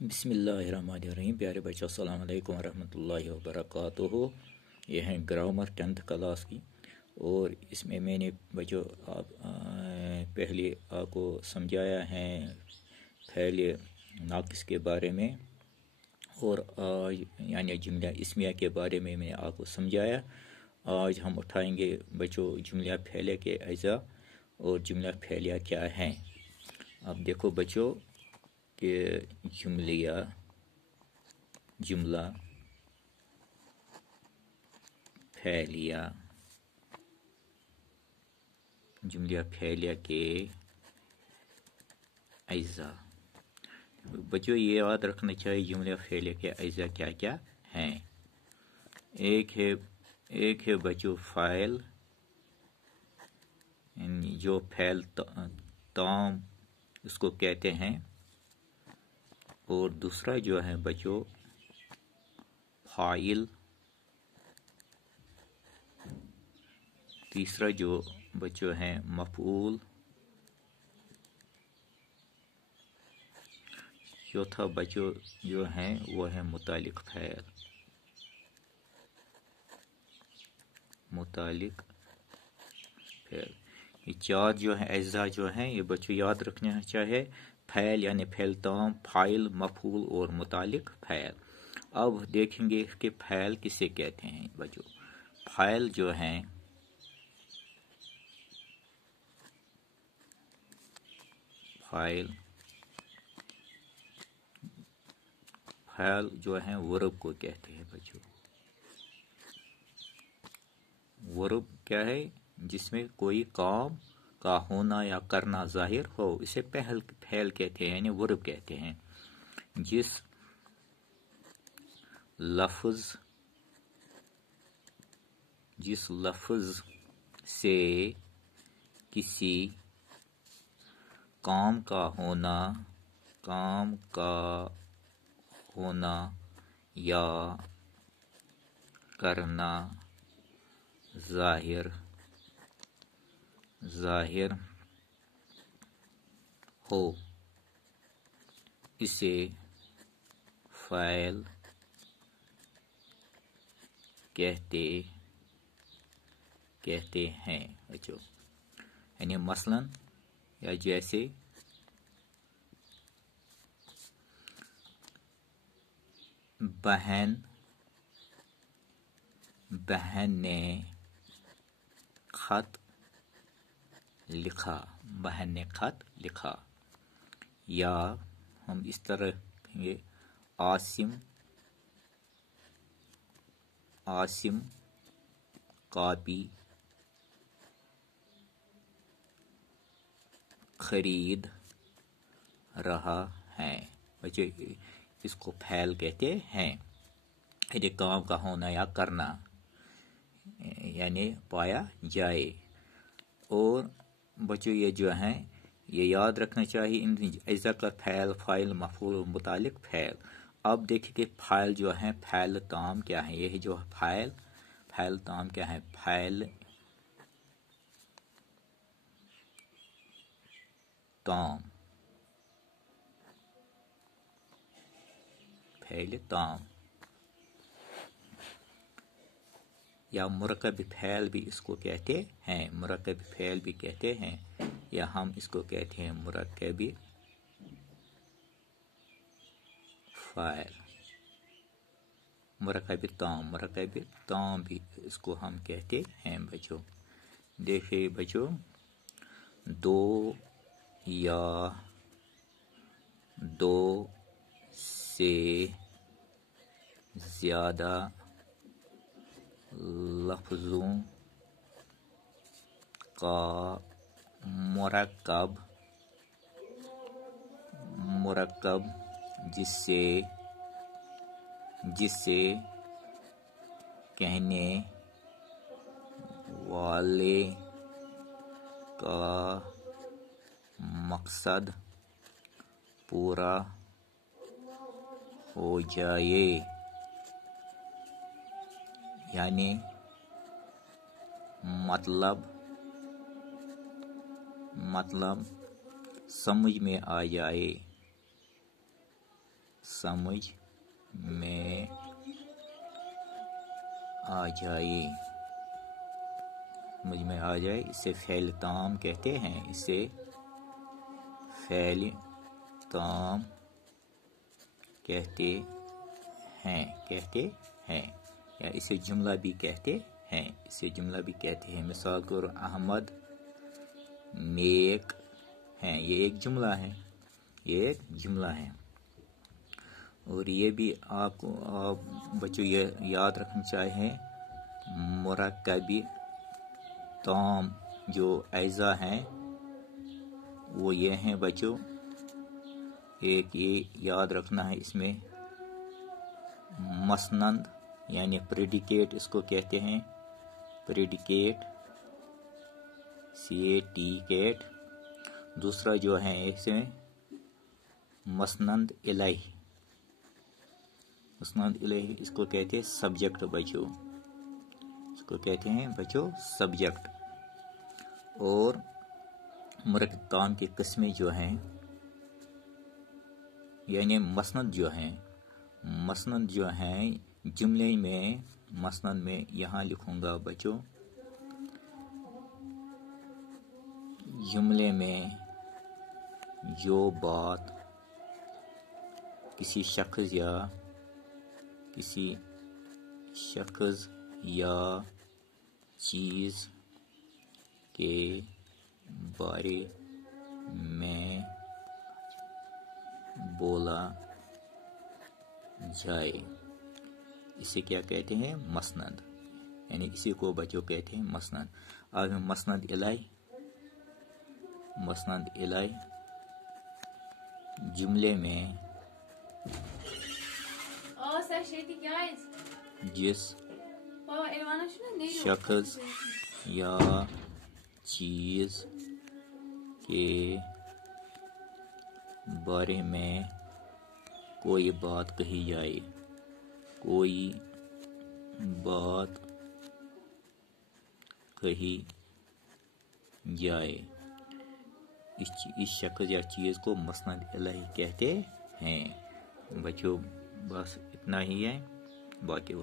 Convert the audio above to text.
बिस्मिल्लाहिर्रहमानिर्रहीम। प्यारे बच्चों, अस्सलाम वालेकुम रहमतुल्लाहि व बरकातुहू। ये हैं ग्रामर 10th क्लास की, और इसमें मैंने बच्चों पहले आपको समझाया है फ़ैल नाक़िस के बारे में, और आज यानी जुमला इस्मिया के बारे में मैंने आपको समझाया। आज हम उठाएंगे बच्चों जुमला फ़ैल के अज़ा और जुमला फ़ैलिया क्या हैं। अब देखो बच्चों कि जुमला फ़ैलिया के अज़ा। बच्चों ये याद रखना चाहिए जुमला फ़ैलिया के अज़ा क्या क्या हैं। एक है बच्चों फ़ाइल, जो फ़ैल ताम उसको कहते हैं, और दूसरा जो है बच्चों फ़ाइल, तीसरा जो बच्चों है मफ़ऊल, चौथा बच्चों जो है वो है मुतालिक फ़ैल। ये चार जो है अज़ा जो हैं ये बच्चों याद रखना चाहिए। फ़ैल यानी फ़ैल ताम, फ़ाइल, मफ़ऊल और मुतालिक फ़ैल। अब देखेंगे कि फ़ैल किसे कहते हैं बच्चों। फ़ैल जो हैं फ़ैल जो है वर्ब को कहते हैं बच्चों। वर्ब क्या है? जिसमें कोई काम का होना या करना जाहिर हो, इसे फ़ैल कहते हैं, यानी वर्ब कहते हैं। जिस लफ्ज़ से किसी काम का होना या करना जाहिर हो, इसे फ़ैल कहते हैं बच्चों। यानी मसलन या जैसे बहन ने खत लिखा, या हम इस तरह कहेंगे आसिम कॉपी खरीद रहा है। बच्चों इसको फ़ैल कहते हैं, यदि काम का होना या करना यानी पाया जाए। और बच्चों ये जो हैं ये याद रखना चाहिए इन अज़ा का फ़ैल, फ़ाइल, मफ़ऊल और मुतालिक फ़ैल। अब देखिए कि फ़ैल जो है फ़ैल ताम क्या है। यही जो फ़ैल ताम क्या है? फ़ैल ताम या मुरक्कब फ़ैल भी इसको कहते हैं। मुरक्कब फ़ैल भी कहते हैं, या हम इसको कहते हैं मुरक्कब फ़ैल। मुरक्कब ताम भी इसको हम कहते हैं बच्चों। देखिए बच्चों, दो या दो से ज़्यादा लफ्ज़ों का मुरक्कब जिससे कहने वाले का मकसद पूरा हो जाए, यानी मतलब समझ में आ समझ में आ जाए, समझ में आ जाए, इसे फ़ेल ताम कहते हैं, इसे फ़ेल ताम कहते हैं या इसे जुमला भी कहते हैं, इसे जुमला भी कहते हैं। मिसाल को अहमद मेक हैं, ये एक जुमला है, ये एक जुमला है। और ये भी आपको आप बच्चों ये याद रखना चाहिए, मुरक्कबी ताम जो अज़ा हैं वो ये हैं बच्चों, एक ये याद रखना है, इसमें मसनद यानी प्रेडिकेट इसको कहते हैं, प्रेडिकेट CAT। दूसरा जो है इसमें मसनद इलैहि, मसनद इलैहि इसको कहते हैं सब्जेक्ट बच्चों, इसको कहते हैं बच्चों सब्जेक्ट। और मुरक्कब ताम की किस्में जो हैं यानी मसनद जो हैं, मसनद जो हैं जुमले में, मसनद में यहाँ लिखूंगा बच्चों, जुमले में जो बात किसी शख्स या चीज़ के बारे में बोला जाए, इसे क्या कहते हैं, मसनद, यानी इसी को बच्चों कहते हैं मसनद। अब मसनद इलैहि जुमले में जिस शख्स या चीज़ के बारे में कोई बात कही जाए, कोई बात कही जाए, इस शख्स या चीज़ को मसनद इलैहि कहते हैं। बच्चों बस इतना ही है, बाकी